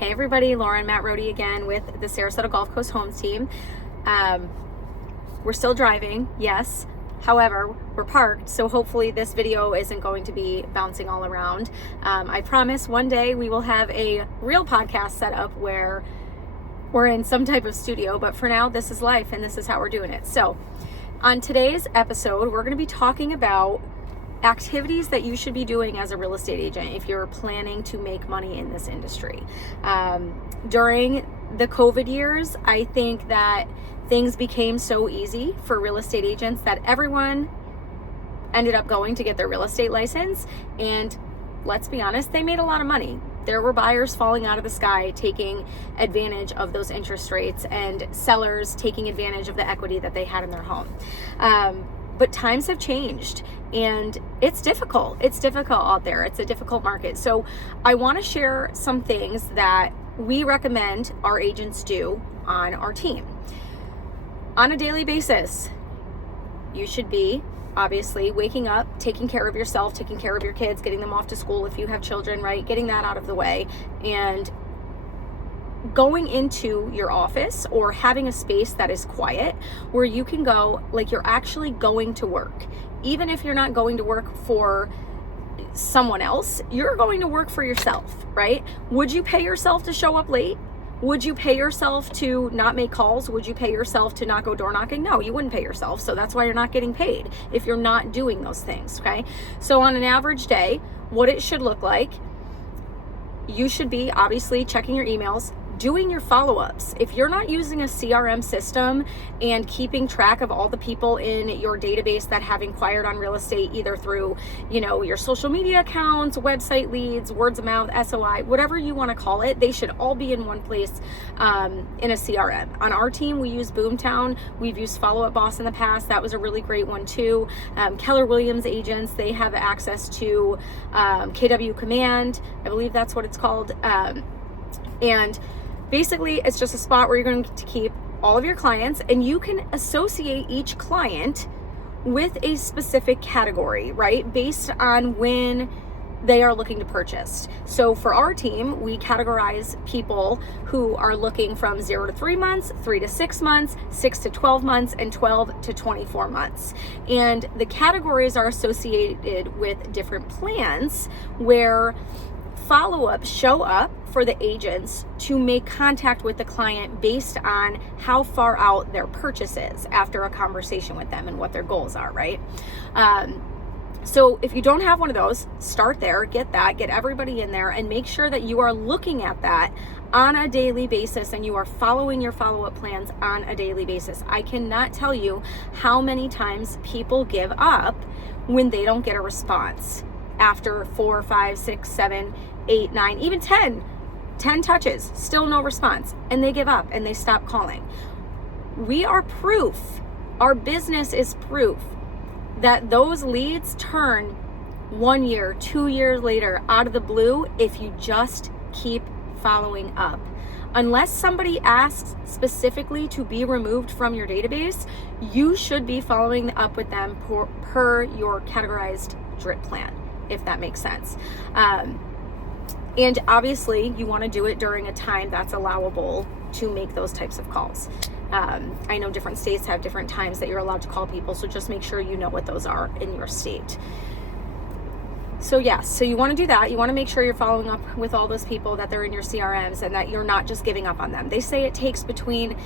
Hey everybody, Lauren, Matt Rohde again with the Sarasota Gulf Coast Homes team. We're still driving, yes. However, we're parked, so hopefully this video isn't going to be bouncing all around. I promise one day we will have a real podcast set up where we're in some type of studio, but for now, this is life and this is how we're doing it. So on today's episode, we're going to be talking about activities that you should be doing as a real estate agent if you're planning to make money in this industry. During the COVID years, I think that things became so easy for real estate agents that everyone ended up going to get their real estate license. And let's be honest, they made a lot of money. There were buyers falling out of the sky taking advantage of those interest rates and sellers taking advantage of the equity that they had in their home. But times have changed and it's difficult. It's difficult out there. It's a difficult market. So I want to share some things that we recommend our agents do on our team. On a daily basis, you should be obviously waking up, taking care of yourself, taking care of your kids, getting them off to school if you have children, right? Getting that out of the way and going into your office or having a space that is quiet where you can go like you're actually going to work. Even if you're not going to work for someone else, you're going to work for yourself, right? Would you pay yourself to show up late? Would you pay yourself to not make calls? Would you pay yourself to not go door knocking? No, you wouldn't pay yourself. So that's why you're not getting paid if you're not doing those things, okay? So on an average day, what it should look like, you should be obviously checking your emails, doing your follow-ups. If you're not using a CRM system and keeping track of all the people in your database that have inquired on real estate, either through, your social media accounts, website leads, words of mouth, SOI, whatever you want to call it, they should all be in one place in a CRM. On our team, we use Boomtown. We've used Follow Up Boss in the past. That was a really great one too. Keller Williams agents, they have access to KW Command. I believe that's what it's called. And basically, it's just a spot where you're going to keep all of your clients and you can associate each client with a specific category, right? Based on when they are looking to purchase. So for our team, we categorize people who are looking from 0 to 3 months, 3 to 6 months, 6 to 12 months, and 12 to 24 months. And the categories are associated with different plans where follow-ups show up for the agents to make contact with the client based on how far out their purchase is after a conversation with them and what their goals are, right? So if you don't have one of those, start there, get everybody in there and make sure that you are looking at that on a daily basis and you are following your follow-up plans on a daily basis. I cannot tell you how many times people give up when they don't get a response after 4, 5, 6, 7, 8, 9, even 10 touches, still no response, and they give up and they stop calling. We are proof, our business is proof that those leads turn 1 year, 2 years later out of the blue if you just keep following up. Unless somebody asks specifically to be removed from your database, you should be following up with them per your categorized drip plan, if that makes sense. And obviously you want to do it during a time that's allowable to make those types of calls. I know different states have different times that you're allowed to call people, so just make sure you know what those are in your state. So yes, so you want to do that. You want to make sure you're following up with all those people that they're in your CRMs and that you're not just giving up on them. They say it takes between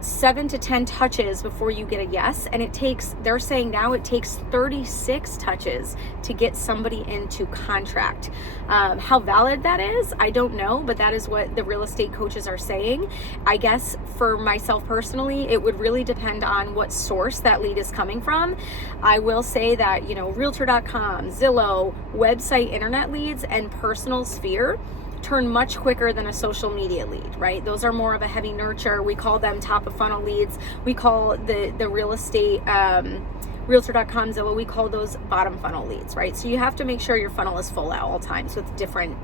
7 to 10 touches before you get a yes, and they're saying now it takes 36 touches to get somebody into contract. How valid that is, I don't know, but that is what the real estate coaches are saying. I guess for myself personally, it would really depend on what source that lead is coming from. I will say that, Realtor.com, Zillow, website internet leads, and personal sphere turn much quicker than a social media lead, right? Those are more of a heavy nurture. We call them top of funnel leads. We call the real estate, Realtor.com, Zillow, we call those bottom funnel leads, right? So you have to make sure your funnel is full at all times with different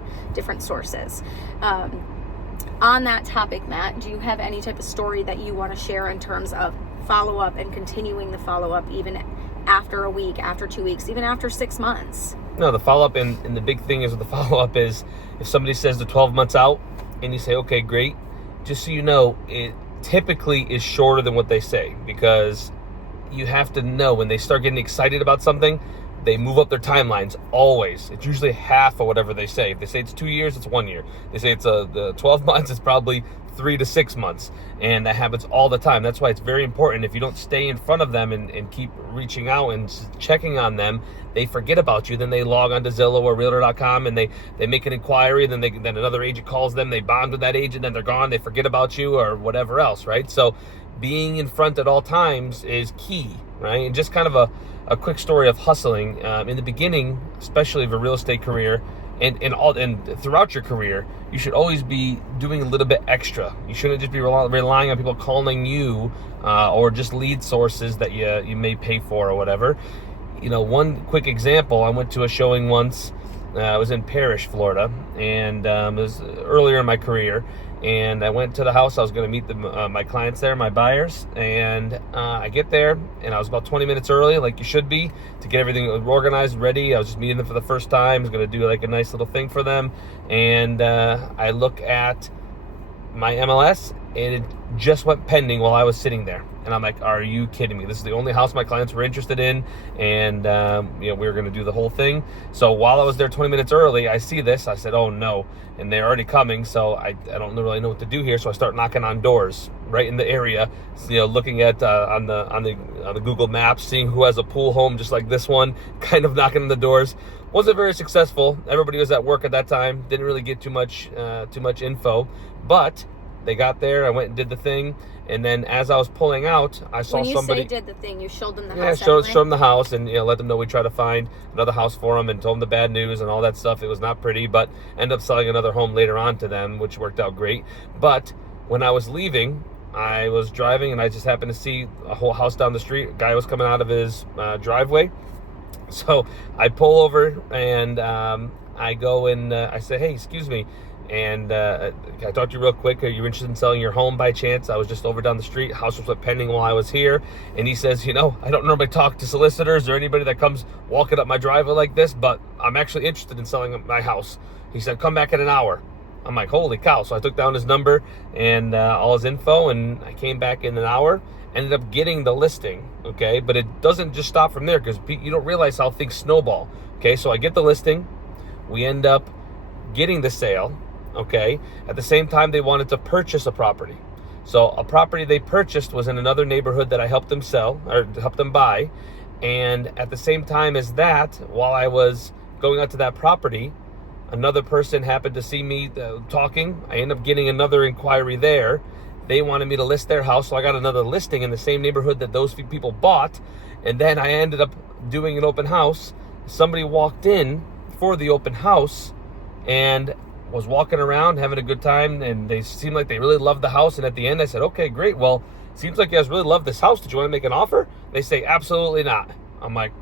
sources. On that topic, Matt, do you have any type of story that you want to share in terms of follow-up and continuing the follow-up even after a week, after 2 weeks, even after 6 months? No, the follow-up and the big thing is with the follow-up is if somebody says they're 12 months out and you say, okay, great. Just so you know, it typically is shorter than what they say, because you have to know when they start getting excited about something, they move up their timelines always. It's usually half of whatever they say. If they say it's 2 years, it's 1 year. They say it's the 12 months, it's probably 3 to 6 months. And that happens all the time. That's why it's very important. If you don't stay in front of them and keep reaching out and checking on them, they forget about you. Then they log on to Zillow or Realtor.com and they make an inquiry. Then another agent calls them. They bond with that agent. Then they're gone. They forget about you or whatever else, right? So being in front at all times is key, right? And just kind of a quick story of hustling. In the beginning, especially of a real estate career, and throughout your career, you should always be doing a little bit extra. You shouldn't just be relying on people calling you or just lead sources that you may pay for or whatever. One quick example, I went to a showing once. I was in Parrish, Florida, and it was earlier in my career. And I went to the house. I was going to meet my clients there, my buyers. And I get there, and I was about 20 minutes early, like you should be, to get everything organized, ready. I was just meeting them for the first time. I was going to do like a nice little thing for them. And I look at my MLS, and it just went pending while I was sitting there. And I'm like, are you kidding me? This is the only house my clients were interested in, and we were going to do the whole thing. So while I was there 20 minutes early, I see this. I said, oh no, and they're already coming. So I don't really know what to do here. So I start knocking on doors right in the area. Looking at on the Google Maps, seeing who has a pool home just like this one, kind of knocking on the doors. Wasn't very successful. Everybody was at work at that time. Didn't really get too much info, but they got there. I went and did the thing, and then as I was pulling out, I saw somebody. When you say did the thing, you showed them the house. Yeah, showed them the house, and let them know we try to find another house for them, and told them the bad news and all that stuff. It was not pretty, but ended up selling another home later on to them, which worked out great. But when I was leaving, I was driving, and I just happened to see a whole house down the street. A guy was coming out of his driveway. So I pull over, and I go and I say, hey, excuse me. And I talked to you real quick. Are you interested in selling your home by chance? I was just over down the street. House was pending while I was here. And he says, I don't normally talk to solicitors or anybody that comes walking up my driveway like this, but I'm actually interested in selling my house. He said, come back in an hour. I'm like, holy cow. So I took down his number and all his info, and I came back in an hour. Ended up getting the listing, okay? But it doesn't just stop from there, because you don't realize how things snowball, okay? So I get the listing. We end up getting the sale, okay? At the same time, they wanted to purchase a property. So a property they purchased was in another neighborhood that I helped them sell, or helped them buy. And at the same time as that, while I was going out to that property, another person happened to see me talking. I ended up getting another inquiry there. They wanted me to list their house, so I got another listing in the same neighborhood that those people bought. And then I ended up doing an open house. Somebody walked in for the open house and was walking around having a good time, and they seemed like they really loved the house. And at the end I said, okay, great, well, seems like you guys really love this house. Did you want to make an offer? They say, absolutely not. I'm like,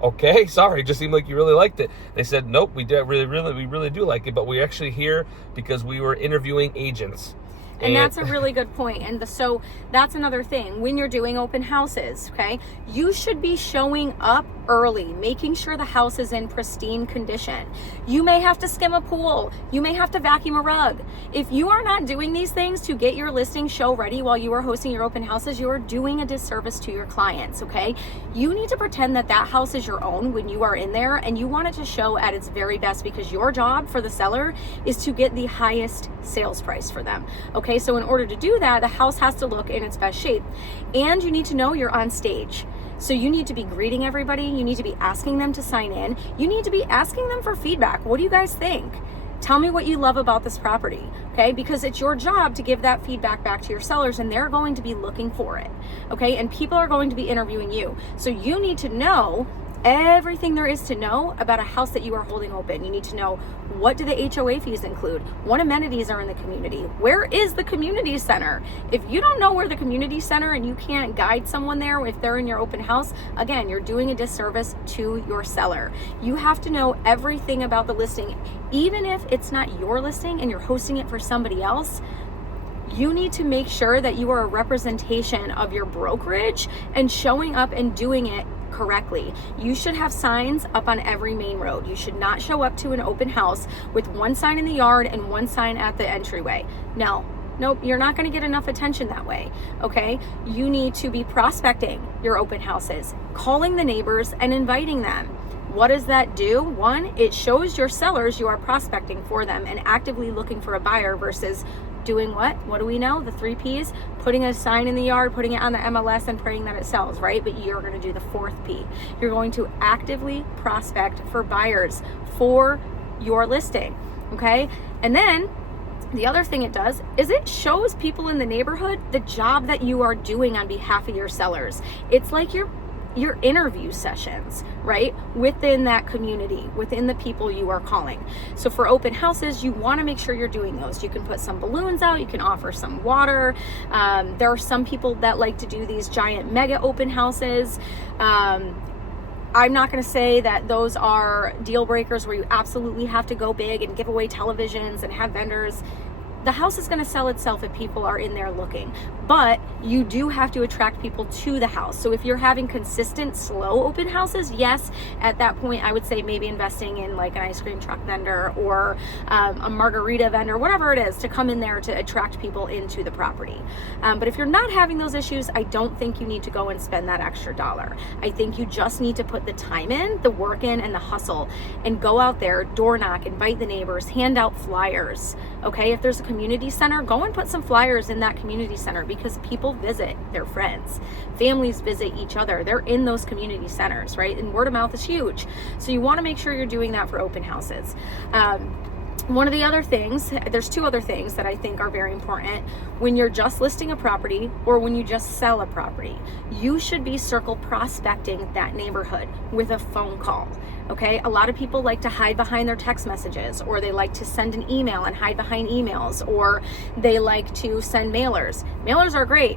okay, sorry, it just seemed like you really liked it. They said, nope, we really do like it, but we're actually here because we were interviewing agents. And that's a really good point. And so that's another thing. When you're doing open houses, okay, you should be showing up early, making sure the house is in pristine condition. You may have to skim a pool. You may have to vacuum a rug. If you are not doing these things to get your listing show ready while you are hosting your open houses, you are doing a disservice to your clients, okay? You need to pretend that that house is your own when you are in there, and you want it to show at its very best, because your job for the seller is to get the highest sales price for them, okay? So in order to do that, the house has to look in its best shape, and you need to know you're on stage. So you need to be greeting everybody. You need to be asking them to sign in. You need to be asking them for feedback. What do you guys think? Tell me what you love about this property, okay? Because it's your job to give that feedback back to your sellers, and they're going to be looking for it, okay? And people are going to be interviewing you. So you need to know everything there is to know about a house that you are holding open. You need to know, what do the HOA fees include? What amenities are in the community? Where is the community center? If you don't know where the community center, and you can't guide someone there if they're in your open house, again, you're doing a disservice to your seller. You have to know everything about the listing. Even if it's not your listing and you're hosting it for somebody else, you need to make sure that you are a representation of your brokerage and showing up and doing it correctly. You should have signs up on every main road. You should not show up to an open house with one sign in the yard and one sign at the entryway. No. Nope, you're not going to get enough attention that way, okay? You need to be prospecting your open houses, calling the neighbors and inviting them. What does that do? One, it shows your sellers you are prospecting for them and actively looking for a buyer versus doing what? What do we know? The 3 Ps, putting a sign in the yard, putting it on the MLS and praying that it sells, right? But you're going to do the 4th P. You're going to actively prospect for buyers for your listing, okay? And then the other thing it does is it shows people in the neighborhood the job that you are doing on behalf of your sellers. It's like your interview sessions, right? Within that community, within the people you are calling. So for open houses, you want to make sure you're doing those. You can put some balloons out, you can offer some water. There are some people that like to do these giant mega open houses. I'm not going to say that those are deal breakers where you absolutely have to go big and give away televisions and have vendors. The house is going to sell itself if people are in there looking, but you do have to attract people to the house. So if you're having consistent slow open houses, yes, at that point I would say maybe investing in like an ice cream truck vendor or a margarita vendor, whatever it is, to come in there to attract people into the property. But if you're not having those issues, I don't think you need to go and spend that extra dollar. I think you just need to put the time in, the work in, and the hustle, and go out there, door knock, invite the neighbors, hand out flyers. Okay, if there's a community center, go and put some flyers in that community center, because people visit their friends, families visit each other, they're in those community centers, right? And word of mouth is huge, so you want to make sure you're doing that for open houses. One of the other things, there's 2 other things that I think are very important when you're just listing a property or when you just sell a property. You should be circle prospecting that neighborhood with a phone call. Okay, a lot of people like to hide behind their text messages, or they like to send an email and hide behind emails, or they like to send mailers. Mailers are great,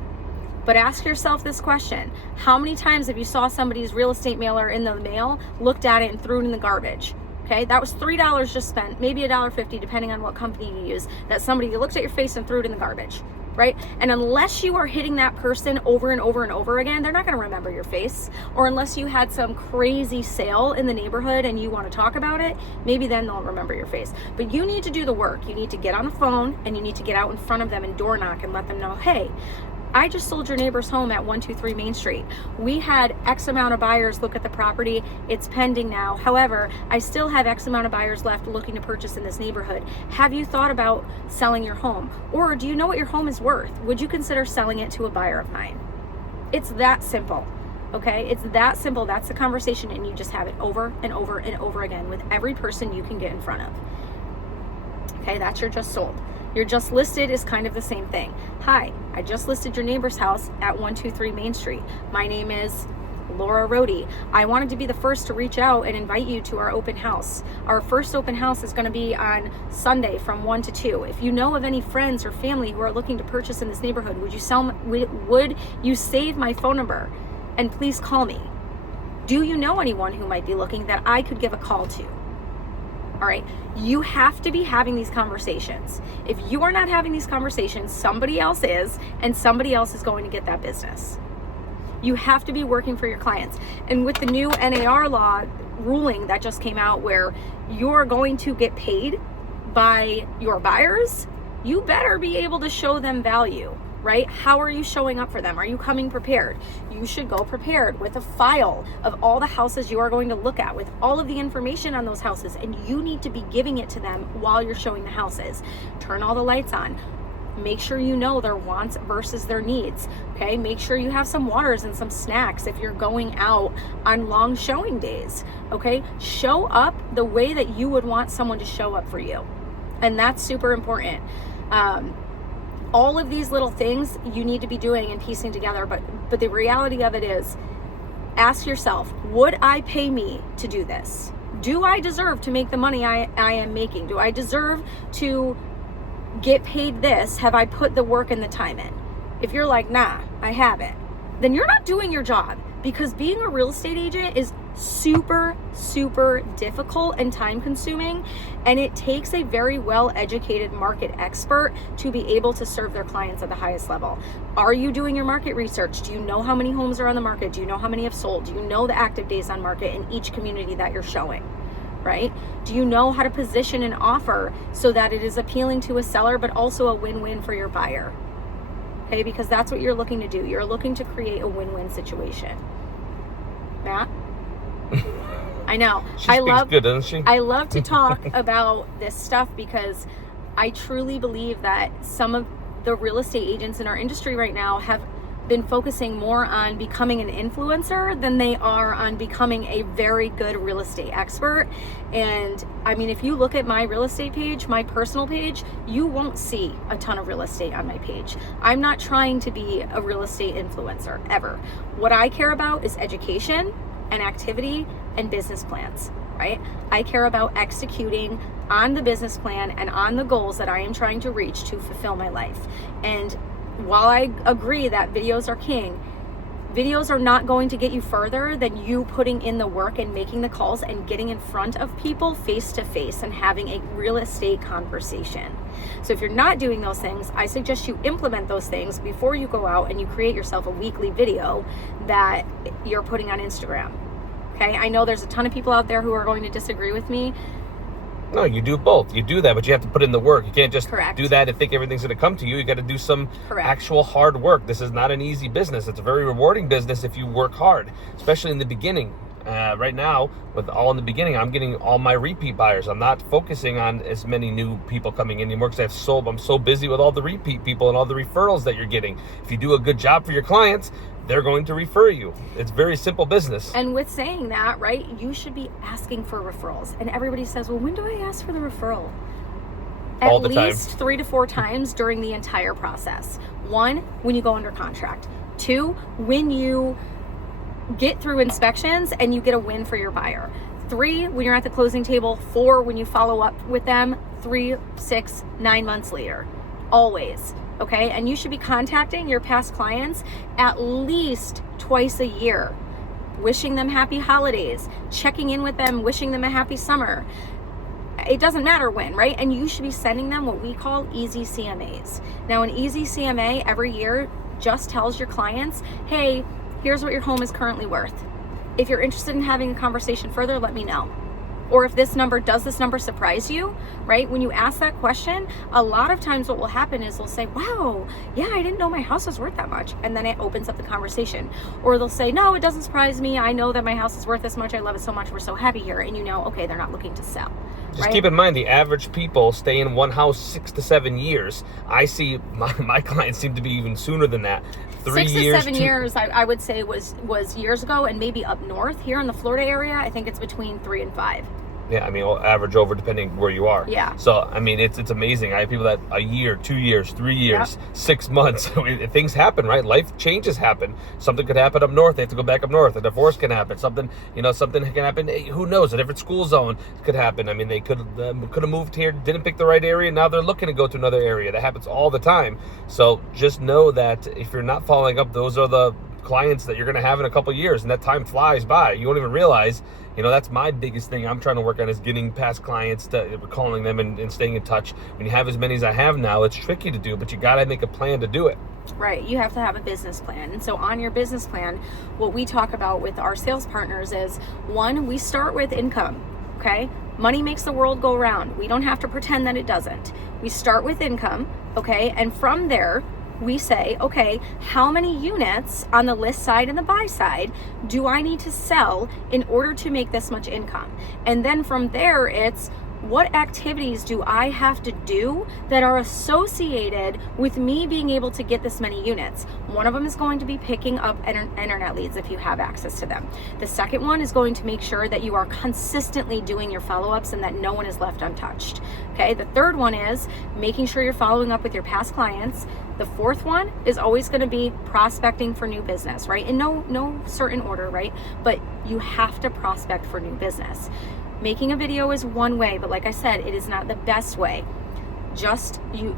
but ask yourself this question: how many times have you saw somebody's real estate mailer in the mail, looked at it and threw it in the garbage? Okay, that was $3 just spent, maybe $1.50 depending on what company you use, that somebody looked at your face and threw it in the garbage, right? And unless you are hitting that person over and over and over again, they're not going to remember your face. Or unless you had some crazy sale in the neighborhood and you want to talk about it, maybe then they'll remember your face. But you need to do the work. You need to get on the phone and you need to get out in front of them and door knock and let them know, hey, I just sold your neighbor's home at 123 Main Street. We had X amount of buyers look at the property. It's pending now. However, I still have X amount of buyers left looking to purchase in this neighborhood. Have you thought about selling your home? Or do you know what your home is worth? Would you consider selling it to a buyer of mine? It's that simple. Okay, it's that simple. That's the conversation, and you just have it over and over and over again with every person you can get in front of. Okay, that's your just sold. Your just listed is kind of the same thing. Hi, I just listed your neighbor's house at 123 Main Street. My name is Laura Rohde. I wanted to be the first to reach out and invite you to our open house. Our first open house is going to be on Sunday from 1 to 2. If you know of any friends or family who are looking to purchase in this neighborhood, would you save my phone number and please call me? Do you know anyone who might be looking that I could give a call to? All right, you have to be having these conversations. If you are not having these conversations, somebody else is, and somebody else is going to get that business. You have to be working for your clients. And with the new NAR law ruling that just came out, where you're going to get paid by your buyers, you better be able to show them value, right? How are you showing up for them? Are you coming prepared? You should go prepared with a file of all the houses you are going to look at, with all of the information on those houses, and you need to be giving it to them while you're showing the houses. Turn all the lights on. Make sure you know their wants versus their needs, okay? Make sure you have some waters and some snacks if you're going out on long showing days, okay? Show up the way that you would want someone to show up for you, and that's super important. All of these little things you need to be doing and piecing together, but the reality of it is, ask yourself, would I pay me to do this? Do I deserve to make the money I am making? Do I deserve to get paid this? Have I put the work and the time in? If you're like, nah, I haven't, then you're not doing your job. because being a real estate agent is super, super difficult and time consuming, and it takes a very well educated market expert to be able to serve their clients at the highest level. Are you doing your market research? Do you know how many homes are on the market? Do you know how many have sold? Do you know the active days on market in each community that you're showing? Right? Do you know how to position an offer so that it is appealing to a seller but also a win-win for your buyer? Okay, because that's what you're looking to do. You're looking to create a win-win situation. Matt? I know. She speaks good, doesn't she? I love to talk about this stuff because I truly believe that some of the real estate agents in our industry right now have been focusing more on becoming an influencer than they are on becoming a very good real estate expert. And I mean, if you look at my real estate page, my personal page, you won't see a ton of real estate on my page. I'm not trying to be a real estate influencer ever. What I care about is education and activity and business plans, right? I care about executing on the business plan and on the goals that I am trying to reach to fulfill my life. And while I agree that videos are king, videos are not going to get you further than you putting in the work and making the calls and getting in front of people face to face and having a real estate conversation. So if you're not doing those things, I suggest you implement those things before you go out and you create yourself a weekly video that you're putting on Instagram. Okay, I know there's a ton of people out there who are going to disagree with me. No, you do both. You do that, but you have to put in the work. You can't just Correct. do that and think everything's going to come to you. You got to do some Correct. actual hard work. This is not an easy business. It's a very rewarding business if you work hard, especially in the beginning. Right now, with all in the beginning, I'm getting all my repeat buyers. I'm not focusing on as many new people coming in anymore because I'm so busy with all the repeat people and all the referrals that you're getting. If you do a good job for your clients, they're going to refer you. It's very simple business. And with saying that, right, you should be asking for referrals. And everybody says, well, when do I ask for the referral? All the time. At least 3 to 4 times during the entire process. 1, when you go under contract. 2, when you get through inspections and you get a win for your buyer. 3, when you're at the closing table. 4, when you follow up with them. 3, 6, 9 months later. Always. Okay, and you should be contacting your past clients at least twice a year, wishing them happy holidays, checking in with them, wishing them a happy summer. It doesn't matter when, right? And you should be sending them what we call easy CMAs. Now, an easy CMA every year just tells your clients, hey, here's what your home is currently worth. If you're interested in having a conversation further, let me know. Or if this number surprise you, right? When you ask that question, a lot of times what will happen is they'll say, wow, yeah, I didn't know my house was worth that much. And then it opens up the conversation. Or they'll say, no, it doesn't surprise me. I know that my house is worth this much. I love it so much. We're so happy here. And you know, okay, they're not looking to sell. Just keep in mind, the average people stay in one house 6 to 7 years. I see my clients seem to be even sooner than that. 3 years. 6 to 7 years, I would say was years ago, and maybe up north here in the Florida area, I think it's between 3 and 5. Yeah, I mean, average over depending where you are. Yeah. So, I mean, it's amazing. I have people that a year, 2 years, 3 years, 6 months. Things happen, right? Life changes happen. Something could happen up north. They have to go back up north. A divorce can happen. Something can happen. Who knows? A different school zone could happen. I mean, they could have moved here, didn't pick the right area. Now they're looking to go to another area. That happens all the time. So just know that if you're not following up, those are the clients that you're going to have in a couple of years, and that time flies by. You won't even realize. That's my biggest thing I'm trying to work on is getting past clients, calling them and staying in touch. When you have as many as I have now, it's tricky to do, but you got to make a plan to do it. Right. You have to have a business plan. And so on your business plan, what we talk about with our sales partners is, 1, we start with income. Okay. Money makes the world go round. We don't have to pretend that it doesn't. We start with income. Okay. And from there, we say, okay, how many units on the list side and the buy side do I need to sell in order to make this much income? And then from there, it's what activities do I have to do that are associated with me being able to get this many units? One of them is going to be picking up internet leads if you have access to them. The second one is going to make sure that you are consistently doing your follow-ups and that no one is left untouched. Okay, the third one is making sure you're following up with your past clients. The fourth one is always going to be prospecting for new business, right? In no certain order, right? But you have to prospect for new business. Making a video is one way, but like I said, it is not the best way.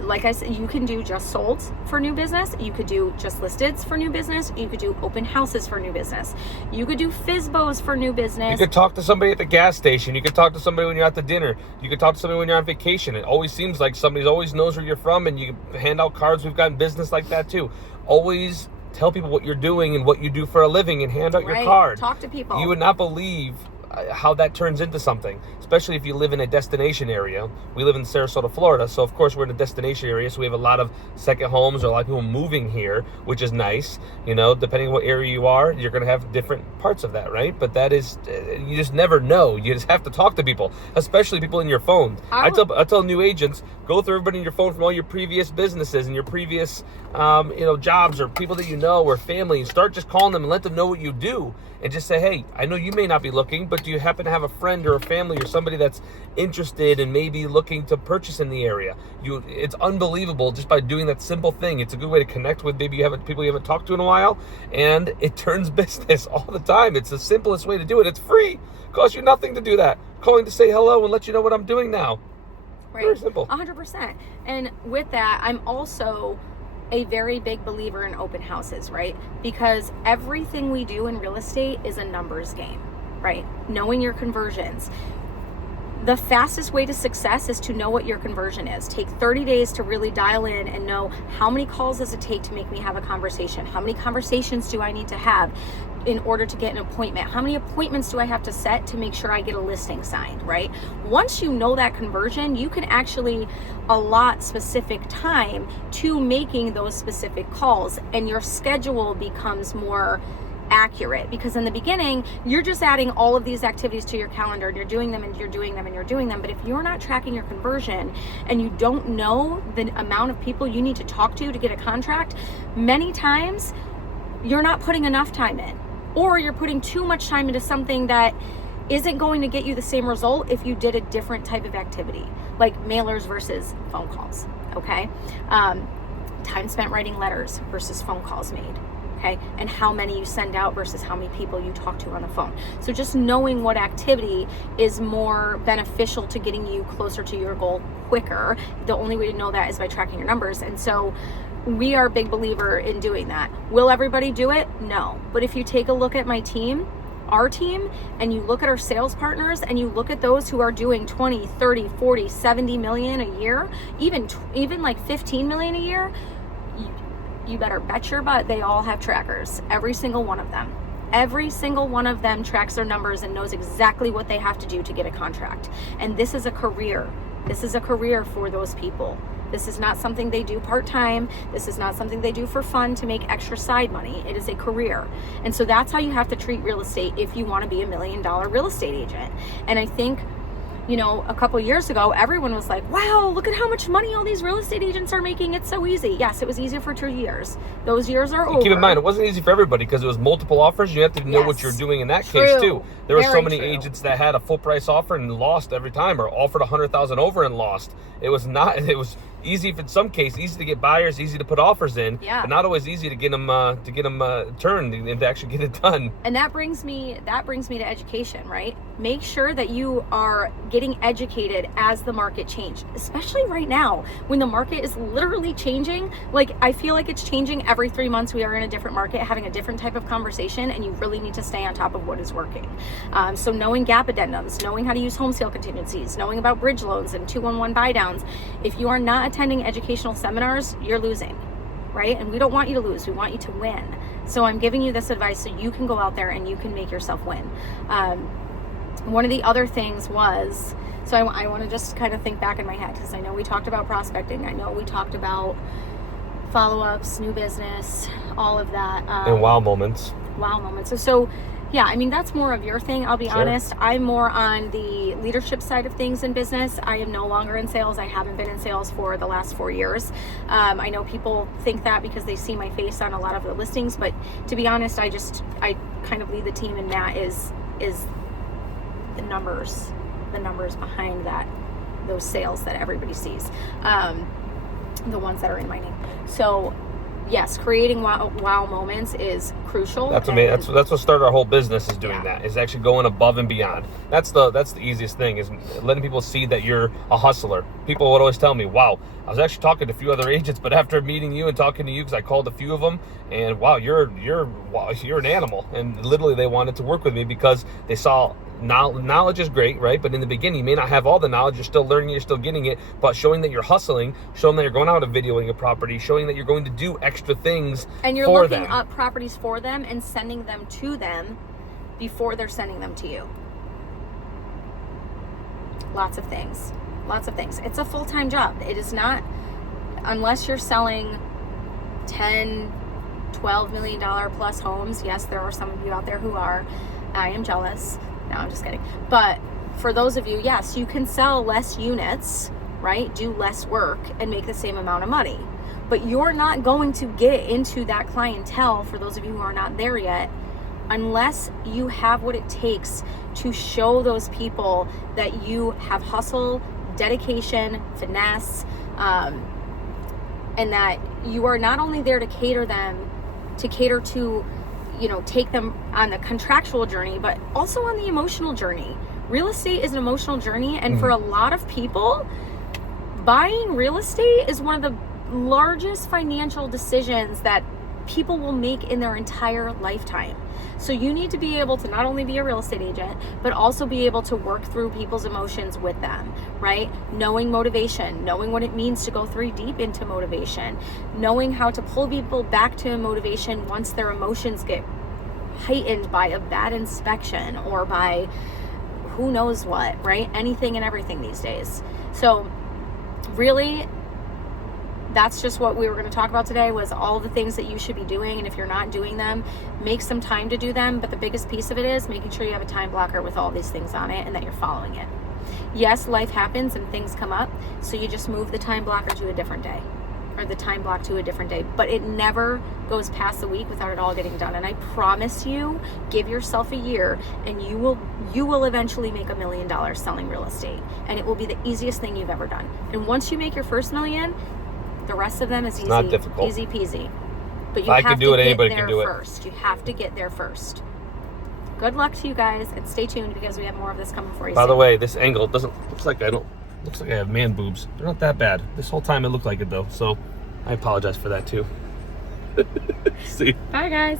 like I said, you can do just sold for new business. You could do just listeds for new business. You could do open houses for new business. You could do FSBOs for new business. You could talk to somebody at the gas station. You could talk to somebody when you're at the dinner. You could talk to somebody when you're on vacation. It always seems like somebody always knows where you're from, and you can hand out cards. We've gotten business like that too. Always tell people what you're doing and what you do for a living, and hand out your card. Talk to people. You would not believe how that turns into something, especially if you live in a destination area. We live in Sarasota, Florida, so of course we're in a destination area, so we have a lot of second homes or a lot of people moving here, which is nice. You know, depending on what area you are, you're going to have different parts of that, right? But that is, you just never know. You just have to talk to people, especially people in your phone. I tell new agents, go through everybody in your phone from all your previous businesses and your previous jobs, or people that you know, or family, and start just calling them and let them know what you do, and just say, hey, I know you may not be looking, but do you happen to have a friend or a family or somebody that's interested and maybe looking to purchase in the area? It's unbelievable just by doing that simple thing. It's a good way to connect with maybe people you haven't talked to in a while, and it turns business all the time. It's the simplest way to do it. It's free. It costs you nothing to do that. Calling to say hello and let you know what I'm doing now. Right. Very simple. 100%. And with that, I'm also a very big believer in open houses, right? Because everything we do in real estate is a numbers game, right? Knowing your conversions. The fastest way to success is to know what your conversion is. Take 30 days to really dial in and know how many calls does it take to make me have a conversation? How many conversations do I need to have in order to get an appointment? How many appointments do I have to set to make sure I get a listing signed, right? Once you know that conversion, you can actually allot specific time to making those specific calls, and your schedule becomes more accurate, because in the beginning you're just adding all of these activities to your calendar, and you're doing them and you're doing them and you're doing them. But if you're not tracking your conversion and you don't know the amount of people you need to talk to get a contract, many times you're not putting enough time in, or you're putting too much time into something that isn't going to get you the same result if you did a different type of activity, like mailers versus phone calls. Okay, time spent writing letters versus phone calls made. Okay, and how many you send out versus how many people you talk to on the phone. So just knowing what activity is more beneficial to getting you closer to your goal quicker. The only way to know that is by tracking your numbers. And so we are a big believer in doing that. Will everybody do it? No. But if you take a look at my team, our team, and you look at our sales partners, and you look at those who are doing 20, 30, 40, 70 million a year, even like 15 million a year, you better bet your butt they all have trackers. Every single one of them. Every single one of them tracks their numbers and knows exactly what they have to do to get a contract. And this is a career. This is a career for those people. This is not something they do part-time. This is not something they do for fun to make extra side money. It is a career. And so that's how you have to treat real estate if you want to be $1 million real estate agent. And I think, a couple years ago, everyone was like, wow, look at how much money all these real estate agents are making. It's so easy. Yes, it was easy for 2 years. Those years are over. Keep in mind, it wasn't easy for everybody because it was multiple offers. You have to know what you're doing in that case too. There were so many agents that had a full price offer and lost every time, or offered $100,000 over and lost. It was easy in some cases, easy to get buyers, easy to put offers in, but not always easy to get them turned and to actually get it done. And that brings me to education, right? Make sure that you are getting educated as the market changes, especially right now when the market is literally changing. Like, I feel like it's changing every 3 months. We are in a different market, having a different type of conversation, and you really need to stay on top of what is working. So knowing gap addendums, knowing how to use home sale contingencies, knowing about bridge loans and 2-1-1 buy downs. If you are not attending educational seminars, you're losing, right? And we don't want you to lose. We want you to win. So I'm giving you this advice so you can go out there and you can make yourself win. One of the other things was, so I want to just kind of think back in my head, because I know we talked about prospecting. I know we talked about follow-ups, new business, all of that. And wow moments. Wow moments. So yeah, I mean, that's more of your thing. I'll be honest. I'm more on the leadership side of things in business. I am no longer in sales. I haven't been in sales for the last 4 years. I know people think that because they see my face on a lot of the listings, but to be honest, I kind of lead the team, and that is the numbers behind those sales that everybody sees, the ones that are in my name. So yes, creating wow moments is crucial. That's amazing. That's what started our whole business, is doing Yeah. that. Is actually going above and beyond. That's the easiest thing, is letting people see that you're a hustler. People would always tell me, "Wow, I was actually talking to a few other agents, but after meeting you and talking to you, because I called a few of them, and wow, you're an animal." And literally, they wanted to work with me because they saw knowledge is great, right? But in the beginning, you may not have all the knowledge. You're still learning. You're still getting it. But showing that you're hustling, showing that you're going out and videoing a property, showing that you're going to do extra things and you're for looking them. up properties for them and sending them to them before they're sending them to you. Lots of things. It's a full-time job. It is not, unless you're selling 10, $12 million plus homes. Yes, there are some of you out there who are. I am jealous. No, I'm just kidding. But for those of you, yes, you can sell less units, right? Do less work and make the same amount of money. But you're not going to get into that clientele, for those of you who are not there yet, unless you have what it takes to show those people that you have hustle, dedication, finesse, and that you are not only there to cater to, take them on the contractual journey, but also on the emotional journey. Real estate is an emotional journey, and for a lot of people, buying real estate is one of the largest financial decisions that people will make in their entire lifetime. So you need to be able to not only be a real estate agent, but also be able to work through people's emotions with them, right? Knowing motivation, knowing what it means to go 3 deep into motivation, knowing how to pull people back to motivation once their emotions get heightened by a bad inspection or by who knows what, right? Anything and everything these days. So really, that's just what we were going to talk about today, was all the things that you should be doing. And if you're not doing them, make some time to do them. But the biggest piece of it is making sure you have a time blocker with all these things on it and that you're following it. Yes, life happens and things come up. So you just move the time blocker to a different day, or the time block to a different day. But it never goes past the week without it all getting done. And I promise you, give yourself a year and you will eventually make $1 million selling real estate. And it will be the easiest thing you've ever done. And once you make your first $1 million, the rest of them is easy, not difficult. Easy peasy. But you I have can do to it, get anybody there can do it. first. You have to get there first. Good luck to you guys, and stay tuned because we have more of this coming for you. By the way, this angle looks like I have man boobs. They're not that bad. This whole time it looked like it though. So I apologize for that too. See. Bye guys.